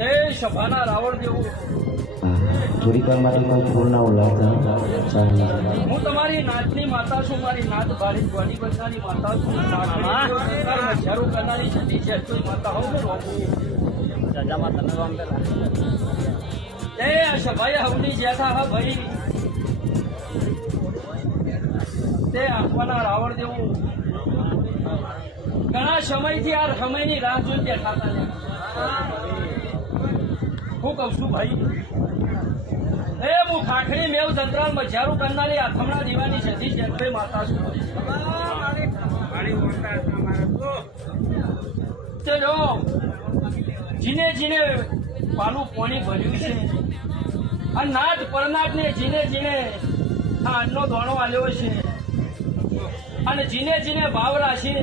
એ સભાના રાવણ દેવું થોડી વાર માટે કોઈ ફૂલ ના ઉલાવતા હું તમારી નાતની માતા છું. મારી નાત ભારી ગોડી બધાની માતા છું. શરૂ કરનારી સતી છે તો માતા હોઉં ને સજામાં તમે કામ પેલા એ સભાએ હવની જેઠા હા ભાઈ તે આપવાના રાવણ દેવું ઘણા સમયથી આ સમયની રાહ જોઈ બેઠા હતા. હું કઉ છું ભાઈ એ હું ખાખડી મેવ જંત્રાલ મજારું કરનારી આથમણા દીવાની સતી જનભાઈ માતા છું. ચલો જીને જીને પાલું પાણી ભર્યું છે આ નાટ પરનાટ ને જીને જીને આ અન્નનો દોણો આલ્યો છે અને જીને જીને ભાવ રાશી